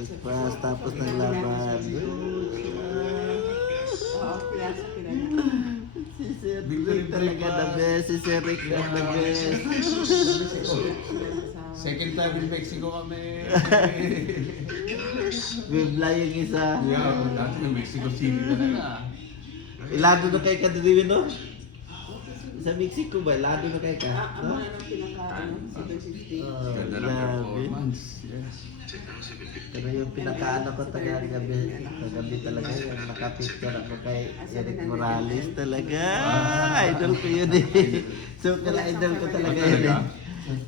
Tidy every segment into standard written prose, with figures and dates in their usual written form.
Breakfast tapos ng laban. Si Sir Rick talaga the best. Si Sir Rick the best. Second time in Mexico kami. Bibla yung isa. Yeah, dati ng Mexico City talaga. Ilado na kay ka din, no? Sa Mexico ba? Ilado na kay ka? Ang mga nang pinaka-760. Ganda ng performance. Yes. Pero yung pinakaano ko kagabi talaga yung nakapicture ako kay Eric Morales talaga. Idol ko yun eh. So kala idol ko talaga yun eh.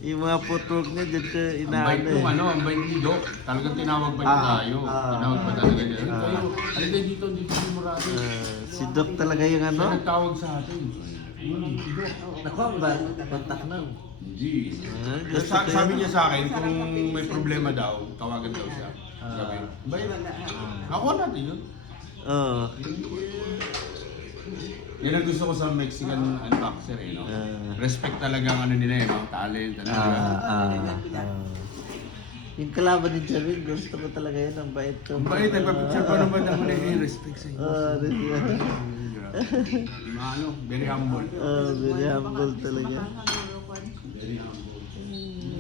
Yung mga putok niya dyan ko Ang bait inaano nung eh. ang bait ni Doc. Talagang tinawag pa niya tayo. Tinawag pa talaga niya. Halika dito si Morales. Si Doc talaga yung ano. Siya nagtawag sa atin. Si Doc. Nako ba? Contact na. Hindi. Gusto ko Sabi yun. niya sa akin, kung may problema daw, tawagan daw siya. Sabi, bay, ako natin yun. Oo. Yan ang gusto ko sa Mexican unboxer eh, no? Respect talaga ang ano nila eh, no? Talent, Yung kalaban ni Jamin, gusto ko talaga yun. Ang bait ko. Ang bait, nagpapicture pa naman ako na respect sa inyo. Ano, very humble. Very humble talaga. Very humble.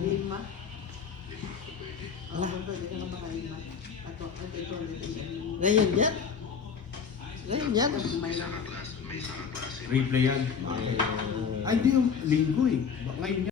Lima. Ngayon yan? Ngayon yan? Replay yan. Ay, di yung linggo eh. Ngayon yan.